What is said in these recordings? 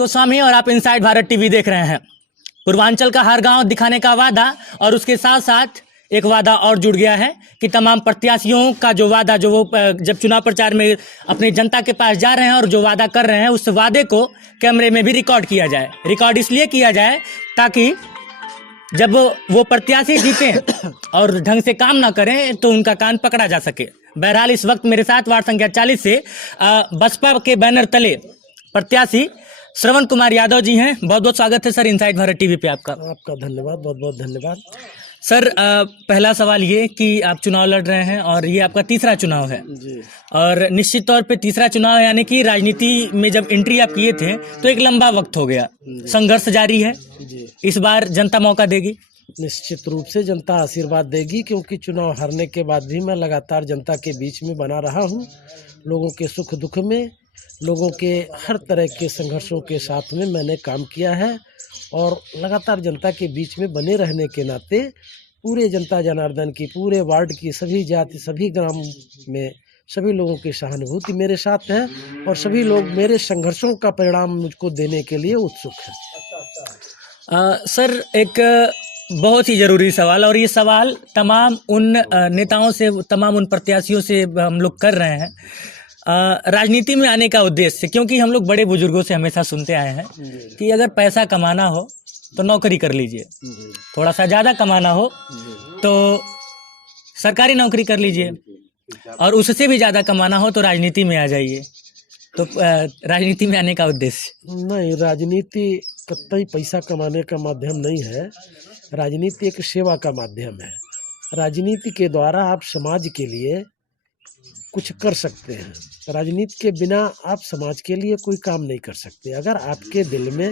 गोस्वामी और आप inside Bharat TV देख रहे हैं। पूर्वांचल का हर गांव दिखाने का वादा और उसके साथ साथ एक वादा और जुड़ गया है कि तमाम प्रत्याशियों का जो वादा जो वो जब चुनाव प्रचार में अपनी जनता के पास जा रहे हैं और जो वादा कर रहे हैं उस वादे को कैमरे में भी रिकॉर्ड किया जाए। रिकॉर्ड इसलिए किया जाए ताकि जब वो प्रत्याशी जीतें और ढंग से काम ना करें तो उनका कान पकड़ा जा सके। बहरहाल इस वक्त मेरे साथ वार्ड संख्या 40 से बसपा के बैनर तले प्रत्याशी श्रवण कुमार यादव जी हैं। बहुत बहुत स्वागत है सर इनसाइड भारत टीवी पे आपका। धन्यवाद, बहुत बहुत धन्यवाद सर। पहला सवाल ये कि आप चुनाव लड़ रहे हैं और ये आपका तीसरा चुनाव है जी। और निश्चित तौर पे तीसरा चुनाव है, यानी कि राजनीति में जब एंट्री आप किए थे तो एक लंबा वक्त हो गया, संघर्ष जारी है जी। इस बार जनता मौका देगी? निश्चित रूप से जनता आशीर्वाद देगी, क्योंकि चुनाव हारने के बाद भी मैं लगातार जनता के बीच में बना रहा हूँ। लोगों के सुख दुख में, लोगों के हर तरह के संघर्षों के साथ में मैंने काम किया है और लगातार जनता के बीच में बने रहने के नाते पूरे जनता जनार्दन की, पूरे वार्ड की, सभी जाति, सभी ग्राम में सभी लोगों की सहानुभूति मेरे साथ है और सभी लोग मेरे संघर्षों का परिणाम मुझको देने के लिए उत्सुक है। सर एक बहुत ही ज़रूरी सवाल, और ये सवाल तमाम उन नेताओं से, तमाम उन प्रत्याशियों से हम लोग कर रहे हैं राजनीति में आने का उद्देश्य, क्योंकि हम लोग बड़े बुजुर्गों से हमेशा सुनते आए हैं कि अगर पैसा कमाना हो तो नौकरी कर लीजिए, थोड़ा सा ज़्यादा कमाना हो तो सरकारी नौकरी कर लीजिए और उससे भी ज़्यादा कमाना हो तो राजनीति में आ जाइए। तो राजनीति में आने का उद्देश्य? नहीं, राजनीति कतई पैसा कमाने का माध्यम नहीं है। राजनीति एक सेवा का माध्यम है। राजनीति के द्वारा आप समाज के लिए कुछ कर सकते हैं। राजनीति के बिना आप समाज के लिए कोई काम नहीं कर सकते। अगर आपके दिल में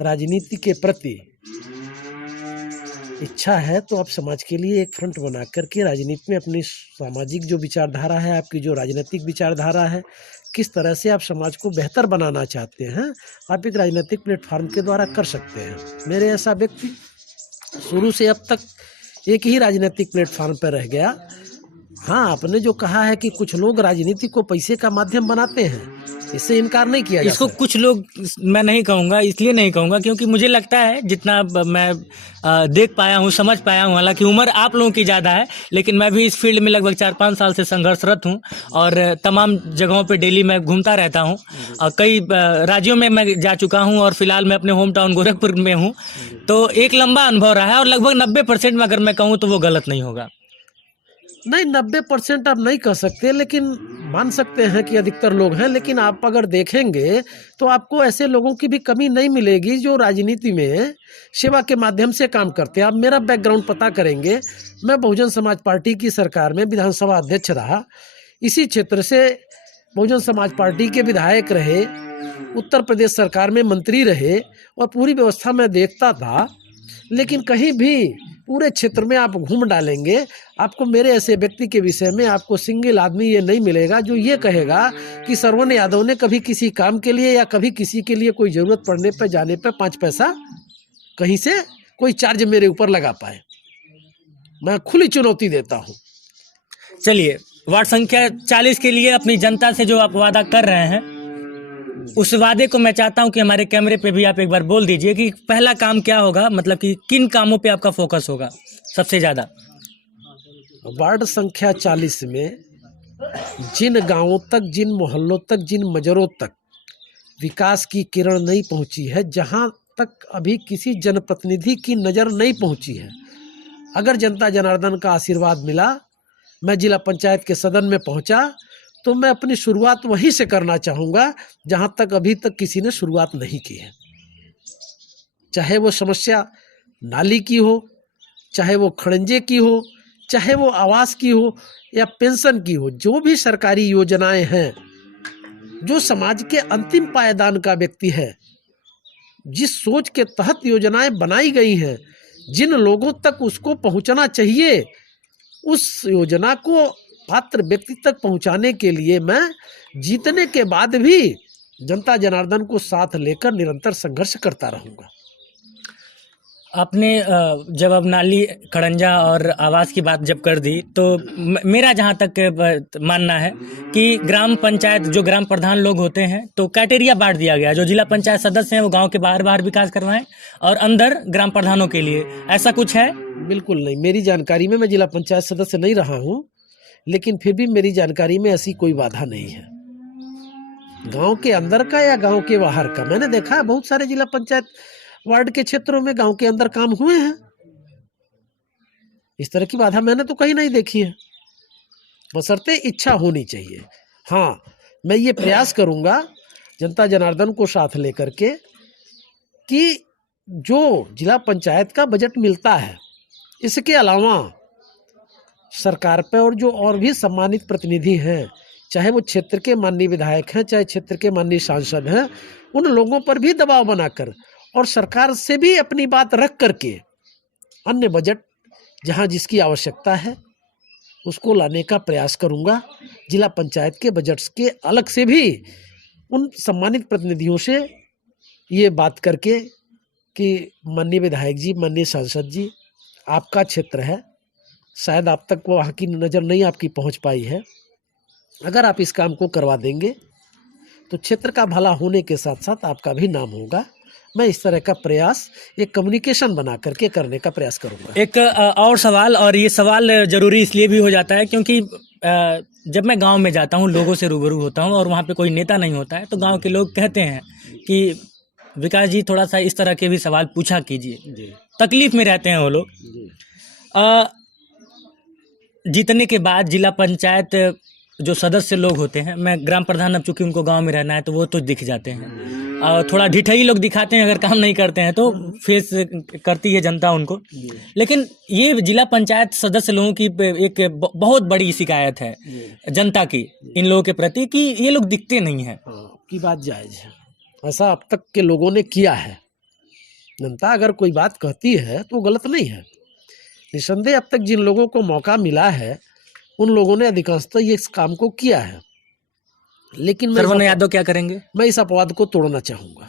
राजनीति के प्रति इच्छा है तो आप समाज के लिए एक फ्रंट बना करके राजनीति में अपनी सामाजिक जो विचारधारा है, आपकी जो राजनीतिक विचारधारा है, किस तरह से आप समाज को बेहतर बनाना चाहते हैं, आप एक राजनीतिक प्लेटफॉर्म के द्वारा कर सकते हैं। मेरे ऐसा व्यक्ति शुरू से अब तक एक ही राजनीतिक प्लेटफॉर्म पर रह गया। हाँ, आपने जो कहा है कि कुछ लोग राजनीति को पैसे का माध्यम बनाते हैं, इससे इनकार नहीं किया जा इसको सकता। कुछ लोग, मैं नहीं कहूँगा, इसलिए नहीं कहूँगा क्योंकि मुझे लगता है जितना मैं देख पाया हूँ, समझ पाया हूँ, हालांकि उम्र आप लोगों की ज़्यादा है, लेकिन मैं भी इस फील्ड में लगभग 4-5 साल से संघर्षरत हूँ और तमाम जगहों पे डेली मैं घूमता रहता हूँ और कई राज्यों में मैं जा चुका हूँ और फिलहाल मैं अपने होम टाउन गोरखपुर में हूँ। तो एक लंबा अनुभव रहा है और लगभग 90% में अगर मैं कहूँ तो वो गलत नहीं होगा। नहीं, 90% आप नहीं कह सकते, लेकिन मान सकते हैं कि अधिकतर लोग हैं। लेकिन आप अगर देखेंगे तो आपको ऐसे लोगों की भी कमी नहीं मिलेगी जो राजनीति में सेवा के माध्यम से काम करते हैं। आप मेरा बैकग्राउंड पता करेंगे, मैं बहुजन समाज पार्टी की सरकार में विधानसभा अध्यक्ष रहा, इसी क्षेत्र से बहुजन समाज पार्टी के विधायक रहे, उत्तर प्रदेश सरकार में मंत्री रहे और पूरी व्यवस्था में देखता था। लेकिन कहीं भी पूरे क्षेत्र में आप घूम डालेंगे, आपको मेरे ऐसे व्यक्ति के विषय में आपको सिंगल आदमी ये नहीं मिलेगा जो ये कहेगा कि श्रवण यादव ने कभी किसी काम के लिए या कभी किसी के लिए कोई ज़रूरत पड़ने पर जाने पर 5 पैसा कहीं से कोई चार्ज मेरे ऊपर लगा पाए। मैं खुली चुनौती देता हूँ। चलिए, वार्ड संख्या 40 के लिए अपनी जनता से जो आप वादा कर रहे हैं उस वादे को मैं चाहता हूं कि हमारे कैमरे पे भी आप एक बार बोल दीजिए कि पहला काम क्या होगा, मतलब कि किन कामों पे आपका फोकस होगा सबसे ज्यादा? वार्ड संख्या 40 में जिन गांवों तक, जिन मोहल्लों तक, जिन मजरों तक विकास की किरण नहीं पहुंची है, जहां तक अभी किसी जनप्रतिनिधि की नज़र नहीं पहुंची है, अगर जनता जनार्दन का आशीर्वाद मिला, मैं जिला पंचायत के सदन में पहुंचा, तो मैं अपनी शुरुआत वहीं से करना चाहूँगा जहाँ तक अभी तक किसी ने शुरुआत नहीं की है। चाहे वो समस्या नाली की हो, चाहे वो खड़ंजे की हो, चाहे वो आवास की हो या पेंशन की हो, जो भी सरकारी योजनाएं हैं, जो समाज के अंतिम पायदान का व्यक्ति है, जिस सोच के तहत योजनाएं बनाई गई हैं, जिन लोगों तक उसको पहुंचना चाहिए, उस योजना को पात्र व्यक्ति तक पहुंचाने के लिए मैं जीतने के बाद भी जनता जनार्दन को साथ लेकर निरंतर संघर्ष करता रहूंगा। आपने जब अब नाली खड़ंजा और आवास की बात जब कर दी तो मेरा जहाँ तक मानना है कि ग्राम पंचायत जो ग्राम प्रधान लोग होते हैं तो क्राइटेरिया बांट दिया गया, जो जिला पंचायत सदस्य हैं वो गांव के बाहर बाहर विकास करवाएं और अंदर ग्राम प्रधानों के लिए, ऐसा कुछ है? बिल्कुल नहीं, मेरी जानकारी में, मैं जिला पंचायत सदस्य नहीं रहा हूँ, लेकिन फिर भी मेरी जानकारी में ऐसी कोई बाधा नहीं है। गांव के अंदर का या गांव के बाहर का, मैंने देखा है बहुत सारे जिला पंचायत वार्ड के क्षेत्रों में गांव के अंदर काम हुए हैं। इस तरह की बाधा मैंने तो कहीं नहीं देखी है, बशर्ते इच्छा होनी चाहिए। हाँ, मैं ये प्रयास करूंगा जनता जनार्दन को साथ लेकर के कि जो जिला पंचायत का बजट मिलता है, इसके अलावा सरकार पे और जो और भी सम्मानित प्रतिनिधि हैं, चाहे वो क्षेत्र के माननीय विधायक हैं, चाहे क्षेत्र के माननीय सांसद हैं, उन लोगों पर भी दबाव बनाकर और सरकार से भी अपनी बात रख करके अन्य बजट जहां जिसकी आवश्यकता है उसको लाने का प्रयास करूंगा। जिला पंचायत के बजट के अलग से भी उन सम्मानित प्रतिनिधियों से ये बात करके कि माननीय विधायक जी, माननीय सांसद जी, आपका क्षेत्र है, शायद आप तक वो वहाँ की नज़र नहीं आपकी पहुँच पाई है, अगर आप इस काम को करवा देंगे तो क्षेत्र का भला होने के साथ साथ आपका भी नाम होगा। मैं इस तरह का प्रयास, एक कम्युनिकेशन बना करके करने का प्रयास करूंगा। एक और सवाल, और ये सवाल जरूरी इसलिए भी हो जाता है क्योंकि जब मैं गांव में जाता हूं, लोगों से रूबरू होता हूं और वहां पे कोई नेता नहीं होता है, तो गांव के लोग कहते हैं कि विकास जी थोड़ा सा इस तरह के भी सवाल पूछा कीजिए। तकलीफ में रहते हैं वो लोग। जीतने के बाद जिला पंचायत जो सदस्य लोग होते हैं, मैं ग्राम प्रधान, अब चूंकि उनको गांव में रहना है तो वो तो दिख जाते हैं, और थोड़ा ढिठई लोग दिखाते हैं, अगर काम नहीं करते हैं तो फेस करती है जनता उनको। लेकिन ये जिला पंचायत सदस्य लोगों की एक बहुत बड़ी शिकायत है जनता की इन लोगों के प्रति कि ये लोग दिखते नहीं हैं। की बात जायज है, ऐसा अब तक के लोगों ने किया है। जनता अगर कोई बात कहती है तो गलत नहीं है। निसंदेह अब तक जिन लोगों को मौका मिला है उन लोगों ने अधिकांशतः ये इस काम को किया है, लेकिन सर्वन यादव क्या करेंगे? मैं इस अपवाद को तोड़ना चाहूंगा।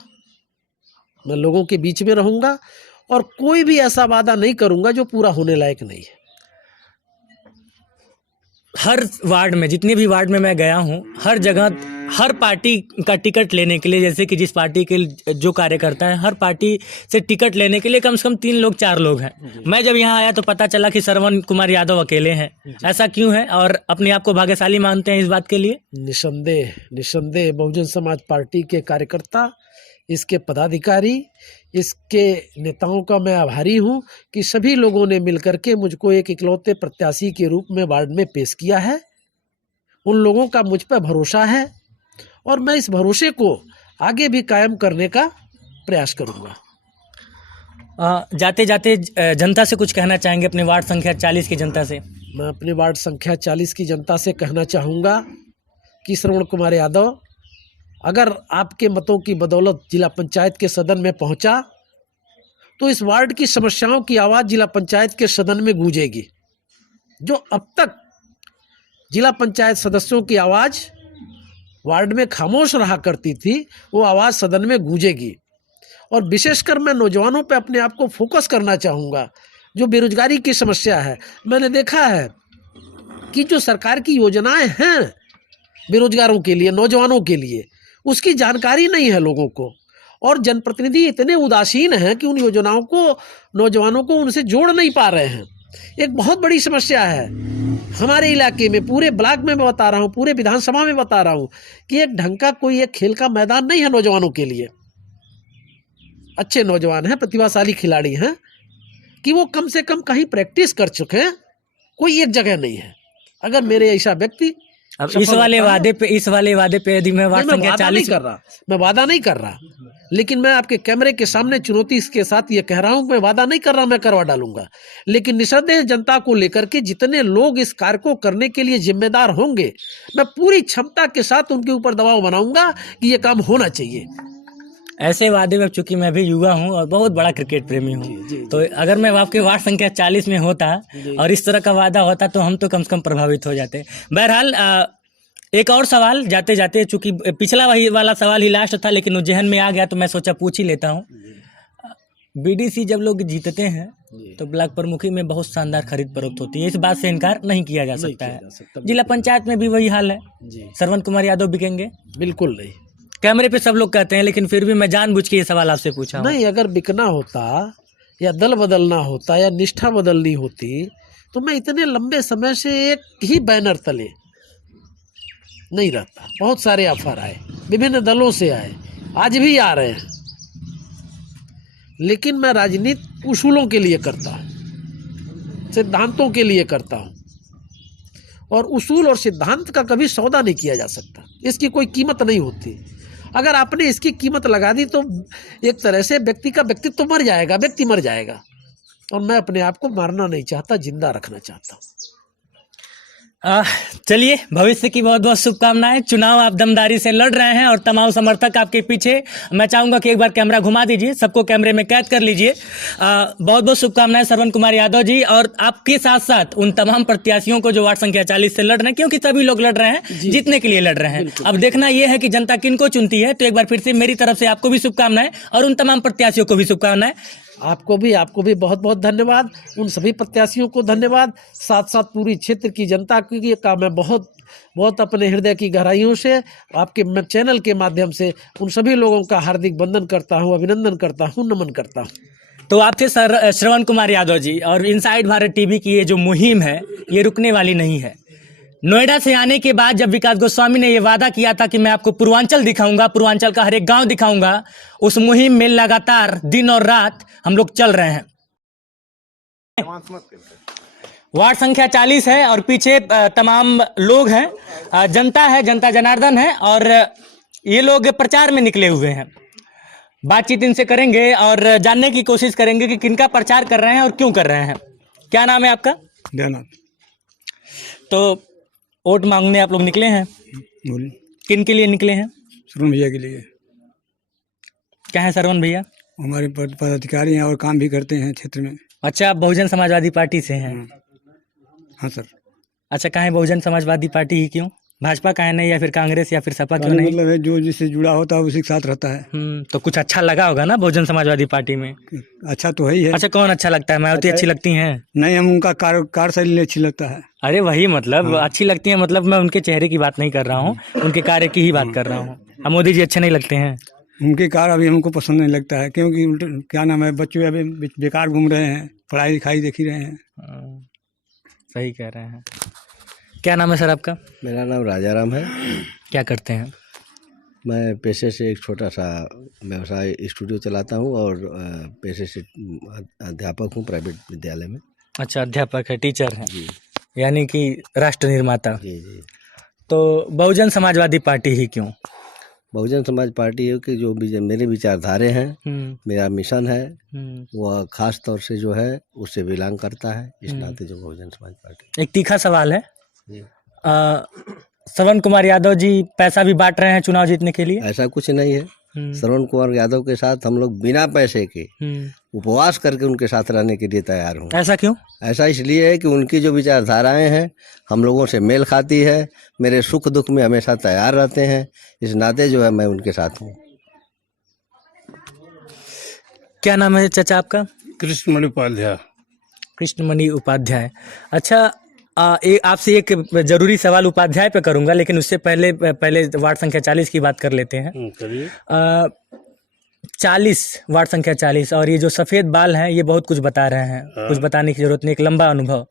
मैं लोगों के बीच में रहूंगा और कोई भी ऐसा वादा नहीं करूंगा जो पूरा होने लायक नहीं है। हर वार्ड में, जितने भी वार्ड में मैं गया हूँ, हर जगह हर पार्टी का टिकट लेने के लिए, जैसे कि जिस पार्टी के जो कार्यकर्ता है, हर पार्टी से टिकट लेने के लिए कम से कम 3 लोग 4 लोग हैं। मैं जब यहाँ आया तो पता चला कि श्रवण कुमार यादव अकेले हैं। ऐसा क्यों है, और अपने आप को भाग्यशाली मानते हैं इस बात के लिए? निसंदेह बहुजन समाज पार्टी के कार्यकर्ता, इसके पदाधिकारी, इसके नेताओं का मैं आभारी हूं कि सभी लोगों ने मिलकर के मुझको एक इकलौते प्रत्याशी के रूप में वार्ड में पेश किया है। उन लोगों का मुझ पर भरोसा है और मैं इस भरोसे को आगे भी कायम करने का प्रयास करूंगा। जाते जाते जनता से कुछ कहना चाहेंगे, अपने वार्ड संख्या 40 की जनता से? मैं अपने वार्ड संख्या 40 की जनता से कहना चाहूँगा कि श्रवण कुमार यादव अगर आपके मतों की बदौलत जिला पंचायत के सदन में पहुंचा तो इस वार्ड की समस्याओं की आवाज़ जिला पंचायत के सदन में गूंजेगी। जो अब तक जिला पंचायत सदस्यों की आवाज़ वार्ड में खामोश रहा करती थी, वो आवाज़ सदन में गूंजेगी। और विशेषकर मैं नौजवानों पे अपने आप को फोकस करना चाहूँगा। जो बेरोजगारी की समस्या है, मैंने देखा है कि जो सरकार की योजनाएं हैं बेरोजगारों के लिए, नौजवानों के लिए, उसकी जानकारी नहीं है लोगों को, और जनप्रतिनिधि इतने उदासीन हैं कि उन योजनाओं को, नौजवानों को उनसे जोड़ नहीं पा रहे हैं। एक बहुत बड़ी समस्या है हमारे इलाके में, पूरे ब्लॉक में मैं बता रहा हूँ, पूरे विधानसभा में बता रहा हूँ कि एक ढंग का कोई एक खेल का मैदान नहीं है नौजवानों के लिए। अच्छे नौजवान हैं, प्रतिभाशाली खिलाड़ी हैं, कि वो कम से कम कहीं प्रैक्टिस कर चुके हैं, कोई एक जगह नहीं है। अगर मेरे ऐसा व्यक्ति अब इस वाले वादे पे यदि मैं वार्ड संख्या 40 कर रहा, मैं वादा नहीं कर रहा, लेकिन मैं आपके कैमरे के सामने चुनौती के साथ ये कह रहा हूं, मैं वादा नहीं कर रहा, मैं करवा डालूंगा। लेकिन निसंदेह जनता को लेकर के जितने लोग इस कार्य को करने के लिए जिम्मेदार होंगे, मैं पूरी क्षमता के साथ उनके ऊपर दबाव बनाऊंगा कि ये काम होना चाहिए। ऐसे वादे में, चूंकि मैं भी युवा हूं और बहुत बड़ा क्रिकेट प्रेमी हूं, तो अगर मैं आपके वार्ड संख्या 40 में होता और इस तरह का वादा होता तो हम तो कम से कम प्रभावित हो जाते। बहरहाल एक और सवाल जाते जाते, चूंकि पिछला वही वाला सवाल ही लास्ट था लेकिन वो जहन में आ गया तो मैं सोचा पूछ ही लेता हूं। बीडीसी जब लोग जीतते हैं जी। तो ब्लॉक प्रमुखी में बहुत शानदार खरीद फरोख्त होती है, इस बात से इनकार नहीं किया जा नहीं सकता किया है। जा सकता, जिला पंचायत में भी वही हाल है, जी श्रवण कुमार यादव बिकेंगे। बिल्कुल नहीं। कैमरे पे सब लोग कहते हैं, लेकिन फिर भी मैं जानबूझ के ये सवाल आपसे पूछा हूँ। नहीं, अगर बिकना होता या दल बदलना होता या निष्ठा बदलनी होती तो मैं इतने लंबे समय से एक ही बैनर तले नहीं रहता। बहुत सारे ऑफर आए, विभिन्न दलों से आए, आज भी आ रहे हैं, लेकिन मैं राजनीति उसूलों के लिए करता हूँ, सिद्धांतों के लिए करता हूँ, और उसूल और सिद्धांत का कभी सौदा नहीं किया जा सकता। इसकी कोई कीमत नहीं होती। अगर आपने इसकी कीमत लगा दी तो एक तरह से व्यक्ति का व्यक्तित्व तो मर जाएगा, व्यक्ति मर जाएगा, और मैं अपने आप को मारना नहीं चाहता, जिंदा रखना चाहता हूँ। चलिए, भविष्य की बहुत बहुत शुभकामनाएं। चुनाव आप दमदारी से लड़ रहे हैं और तमाम समर्थक आपके पीछे। मैं चाहूंगा कि एक बार कैमरा घुमा दीजिए, सबको कैमरे में कैद कर लीजिए। बहुत बहुत शुभकामनाएं श्रवण कुमार यादव जी, और आपके साथ साथ उन तमाम प्रत्याशियों को जो वार्ड संख्या 40 से लड़ रहे हैं, क्योंकि सभी लोग लड़ रहे हैं, जीतने के लिए लड़ रहे हैं। अब देखना यह है कि जनता किनको चुनती है। तो एक बार फिर से मेरी तरफ से आपको भी शुभकामनाएं और उन तमाम प्रत्याशियों को भी शुभकामनाएं। आपको भी बहुत बहुत धन्यवाद। उन सभी प्रत्याशियों को धन्यवाद, साथ साथ पूरी क्षेत्र की जनता का मैं बहुत बहुत अपने हृदय की गहराइयों से आपके चैनल के माध्यम से उन सभी लोगों का हार्दिक वंदन करता हूँ, अभिनंदन करता हूँ, नमन करता हूँ। तो आप थे श्रवण कुमार यादव जी, और इनसाइड भारत टीवी की ये जो मुहिम है ये रुकने वाली नहीं है। नोएडा से आने के बाद जब विकास गोस्वामी ने ये वादा किया था कि मैं आपको पूर्वांचल दिखाऊंगा, पूर्वांचल का हर एक गांव दिखाऊंगा, उस मुहिम में लगातार दिन और रात हम लोग चल रहे हैं। वार्ड संख्या 40 है और पीछे तमाम लोग हैं, जनता है, जनता जनार्दन है, और ये लोग प्रचार में निकले हुए हैं। बातचीत इनसे करेंगे और जानने की कोशिश करेंगे कि किनका प्रचार कर रहे हैं और क्यों कर रहे हैं। क्या नाम है आपका? दयानंद। तो वोट मांगने आप लोग निकले हैं, बोलिए। किन के लिए निकले हैं? श्रवण भैया के लिए। क्या है श्रवण भैया? हमारे पदाधिकारी हैं और काम भी करते हैं क्षेत्र में। अच्छा, आप बहुजन समाजवादी पार्टी से हैं? हाँ सर। अच्छा, कहाँ है बहुजन समाजवादी पार्टी ही क्यों? भाजपा का है नहीं, या फिर कांग्रेस या फिर सपा क्यों नहीं? मतलब है जो जिससे जुड़ा होता है उसी के साथ रहता है। तो कुछ अच्छा लगा होगा ना बहुजन समाजवादी पार्टी में? अच्छा तो है ही है। अच्छा, कौन अच्छा लगता है? मायावती अच्छी लगती हैं? नहीं, हम उनका कार्यशैली अच्छी लगता है। अरे वही मतलब, अच्छी लगती है मतलब, मैं उनके चेहरे की बात नहीं कर रहा हूँ, उनके कार्य की ही बात कर रहा हूँ। अब मोदी जी अच्छे नहीं लगते हैं? उनके कार्य अभी हमको पसंद नहीं लगता है, क्योंकि क्या नाम है, बच्चे अभी बेकार घूम रहे हैं, पढ़ाई लिखाई देख ही रहे हैं। सही कह रहे हैं। क्या नाम है सर आपका? मेरा नाम राजाराम है। क्या करते हैं? मैं पेशे से एक छोटा सा व्यवसाय स्टूडियो चलाता हूँ और पेशे से अध्यापक हूँ प्राइवेट विद्यालय में। अच्छा, अध्यापक है, टीचर है, जी यानी कि राष्ट्र निर्माता। जी जी। तो बहुजन समाजवादी पार्टी ही क्यों? बहुजन समाज पार्टी है कि जो मेरे विचारधारे हैं, मेरा मिशन है, वह खास तौर से जो है उससे बिलोंग करता है, इस नाते जो बहुजन समाज पार्टी। एक तीखा सवाल है, जी। श्रवण कुमार यादव जी पैसा भी बांट रहे हैं चुनाव जीतने के लिए? ऐसा कुछ नहीं है। श्रवण कुमार यादव के साथ हम लोग बिना पैसे के उपवास करके उनके साथ रहने के लिए तैयार हूँ। ऐसा क्यों? ऐसा इसलिए है कि उनकी जो विचारधाराएं हैं हम लोगों से मेल खाती है, मेरे सुख दुख में हमेशा तैयार रहते हैं, इस नाते जो है मैं उनके साथ हूँ। क्या नाम है चाचा आपका? कृष्णमणि उपाध्याय। कृष्णमणि उपाध्याय। अच्छा, आपसे एक जरूरी सवाल उपाध्याय पे करूंगा, लेकिन उससे पहले वार्ड संख्या 40 की बात कर लेते हैं। 40 वार्ड संख्या 40, और ये जो सफेद बाल हैं ये बहुत कुछ बता रहे हैं। कुछ बताने की जरूरत नहीं, एक लंबा अनुभव।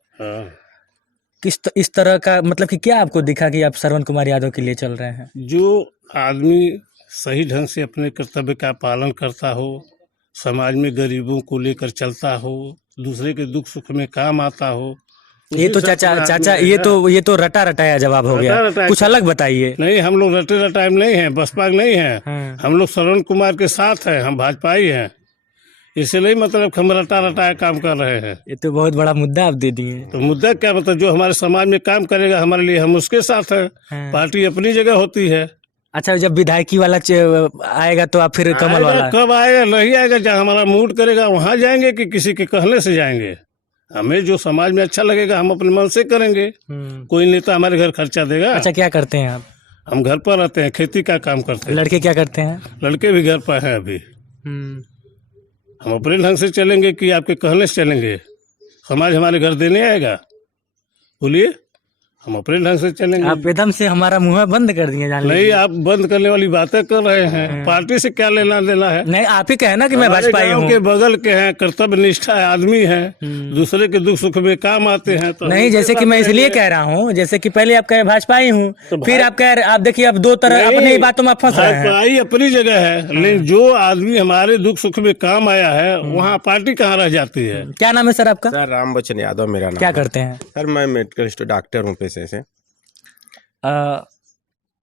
इस तरह का मतलब कि क्या आपको दिखा कि आप श्रवण कुमार यादव के लिए चल रहे हैं? जो आदमी सही ढंग से अपने कर्तव्य का पालन करता हो, समाज में गरीबों को लेकर चलता हो, दूसरे के दुख सुख में काम आता हो। ये तो चाचा ये तो रटा रटाया जवाब हो गया, कुछ अलग बताइए। नहीं, हम लोग रटे रटाए नहीं हैं, बसपा नहीं हैं। हम लोग श्रवण कुमार के साथ हैं, हम भाजपाई हैं, इसलिए मतलब हम रटा रटाया काम कर रहे हैं। ये तो बहुत बड़ा मुद्दा आप दे दिए। तो मुद्दा क्या मतलब, जो हमारे समाज में काम करेगा हमारे लिए, हम उसके साथ हैं। पार्टी अपनी जगह होती है। अच्छा, जब विधायकी वाला आएगा तो आप फिर कमल वाला? कब आएगा? नहीं आएगा, जहाँ हमारा मूड करेगा वहाँ जाएंगे कि किसी के कहने से जाएंगे। हमें जो समाज में अच्छा लगेगा हम अपने मन से करेंगे। कोई नेता हमारे घर खर्चा देगा? अच्छा, क्या करते हैं आप? हम घर पर रहते हैं, खेती का काम करते हैं। लड़के क्या करते हैं? लड़के भी घर पर हैं अभी। हम अपने ढंग से चलेंगे कि आपके कहने से चलेंगे? समाज हमारे घर देने आएगा? बोलिए, हम अपने ढंग से चलेंगे। आप एकदम से हमारा मुंह बंद कर दिए जान नहीं, आप बंद करने वाली बातें कर रहे हैं। पार्टी से क्या लेना देना है? नहीं, आप ही कहे ना कि मैं हमारे भाजपा गांव हूँ। के बगल के हैं, कर्तव्य निष्ठा आदमी हैं, दूसरे के दुख सुख में काम आते हैं। तो नहीं, जैसे कि मैं इसलिए कह रहा हूँ, जैसे कि पहले आप कहे भाजपा ही हूँ, फिर आप कह आप देखिए आप दो तरह अपने ही बातों में फंस रहे हैं। भाजपाई अपनी जगह है, लेकिन जो आदमी हमारे दुख सुख में काम आया है वहाँ पार्टी कहाँ रह जाती है? क्या नाम है सर आपका? सर राम बच्चन यादव मेरा नाम क्या है। करते हैं? सर मैं मेडिकल डॉक्टर हूँ पेशे से।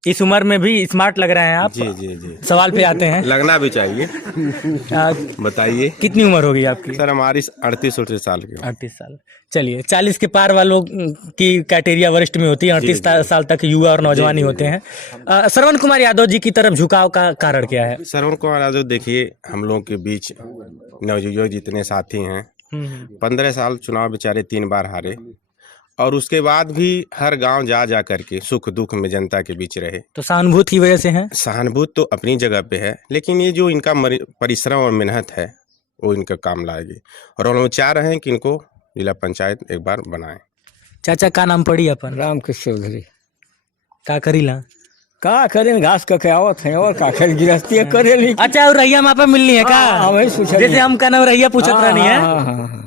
इस उम्र में भी स्मार्ट लग रहे हैं आप। जी जी जी, सवाल पे आते हैं। लगना भी चाहिए। आ, बताइए। कितनी उम्र होगी आपकी? सर हमारी 38 साल की। 38 साल। चलिए, 40 के पार वालों की क्राइटेरिया वरिष्ठ में होती है, 38 साल तक युवा और नौजवान ही होते हैं। श्रवण कुमार यादव जी की तरफ झुकाव का कारण क्या है? श्रवण कुमार यादव देखिए, हम लोगों के बीच नवयुवक जितने साथी हैं, 15 साल चुनाव बेचारे 3 बार हारे, और उसके बाद भी हर गांव जा करके सुख दुख में जनता के बीच रहे। तो सहानुभूति की वजह से है? सहानुभूति तो अपनी जगह पे है, लेकिन ये जो इनका परिश्रम और मेहनत है वो इनका काम लाएगी, और हम लोग चाह रहे हैं कि इनको जिला पंचायत एक बार बनाएं। चाचा का नाम पड़ी अपन? रामकृष्ण चौधरी। का करीला? का करें, घास का आवत है और का कर गिरस्ती करे नहीं। अच्छा, और रैया मापा मिलनी है का? हाँ, वही पूछा जैसे हम का नाम रैया पूछत रहनी है। हाँ।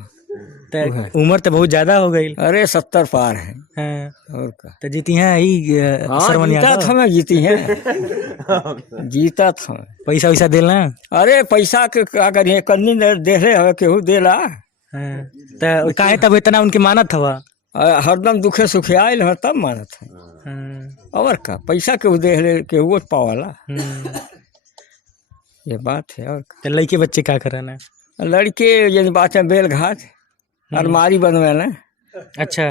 तो उम्र तो बहुत ज्यादा हो गई। अरे 70 पार है। हाँ। और का तो जीती हैं ही श्रवण जीता यादव। था, मैं जीती है। जीता था। पैसा वैसा देला? अरे पैसा के क्या करिए, कन्नी दे रहे हो केहू देला। हाँ। तो काहे तब इतना उनकी मानत हवा? हरदम दुखे सुखे आयल हो तब मानत है। हाँ। और का पैसा केहू दे रहे केहू पावाला। ये बात है। और तो लड़के बच्चे क्या करना है? लड़के ये बात है, बेल घाट अलमारी बनवे ना। अच्छा।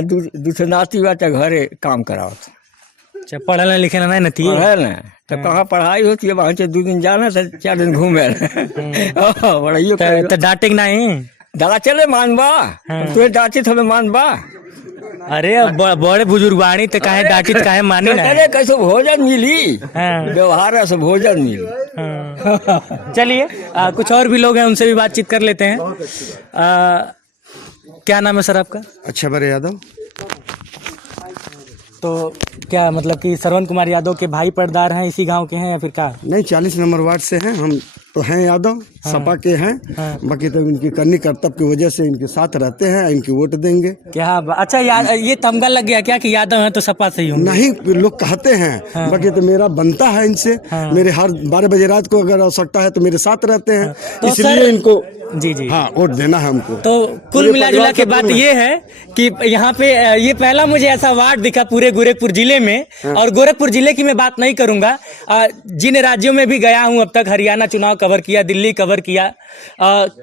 दूसरे नाती बात घरे काम कराओ। अच्छा, पढ़ना लिखना नहीं नती है ना, तो कहाँ पढ़ाई होती है, वहाँ से 2 दिन जाना था, 4 दिन घूमे। पढ़ाइयो तो डांटे नहीं? दादा चले मानबा, तुझे डांटी तो मानबा। अरे अब बड़े बुजुर्ग बाणी तो काहे डांटी तो काहे मानी ना? अरे कैसे भोजन मिली, हाँ। व्यवहार से भोजन मिली। हाँ। चलिए, कुछ और भी लोग हैं, उनसे भी बातचीत कर लेते हैं। क्या नाम है सर आपका? अच्छा बड़े यादव। तो क्या मतलब कि श्रवण कुमार यादव के भाई पर्दार हैं, इसी गांव के हैं या फिर क्या? नहीं, 40 नंबर वार्ड से हैं हम तो हैं यादव। हाँ। सपा के हैं। हाँ। बाकी तो इनकी करनी कर्तव्य की वजह से इनके साथ रहते हैं, इनकी वोट देंगे। क्या अच्छा, ये तमगा लग गया क्या कि यादव हैं तो सपा से ही होंगे? नहीं, लोग कहते हैं। हाँ। बाकी तो मेरा बनता है इनसे। हाँ। मेरे हर 12 बजे रात को अगर आवश्यकता है तो मेरे साथ रहते हैं। तो इसलिए सर- इनको जी जी हाँ वोट देना है हमको। तो कुल मिला जुला के बात ये है कि यहाँ पे ये पहला मुझे ऐसा वार्ड दिखा पूरे गोरखपुर जिले में। और गोरखपुर जिले की मैं बात नहीं करूंगा, जिन राज्यों में भी गया हूं अब तक, हरियाणा चुनाव कवर किया, दिल्ली कवर किया,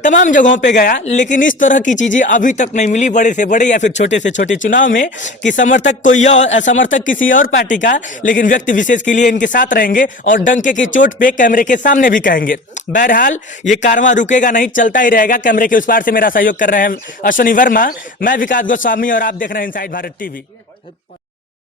तमाम जगहों पे गया, लेकिन इस तरह की चीजें अभी तक नहीं मिली बड़े से बड़े या फिर छोटे से छोटे चुनाव में कि समर्थक किसी और पार्टी का, लेकिन व्यक्ति विशेष के लिए इनके साथ रहेंगे और डंके की चोट पे कैमरे के सामने भी कहेंगे। बहरहाल ये कारवां रुकेगा नहीं, चलता ही रहेगा। कैमरे के उस पार से मेरा सहयोग कर रहे हैं अश्विनी वर्मा, मैं विकास गोस्वामी और आप देख रहे हैं इनसाइड भारत टीवी।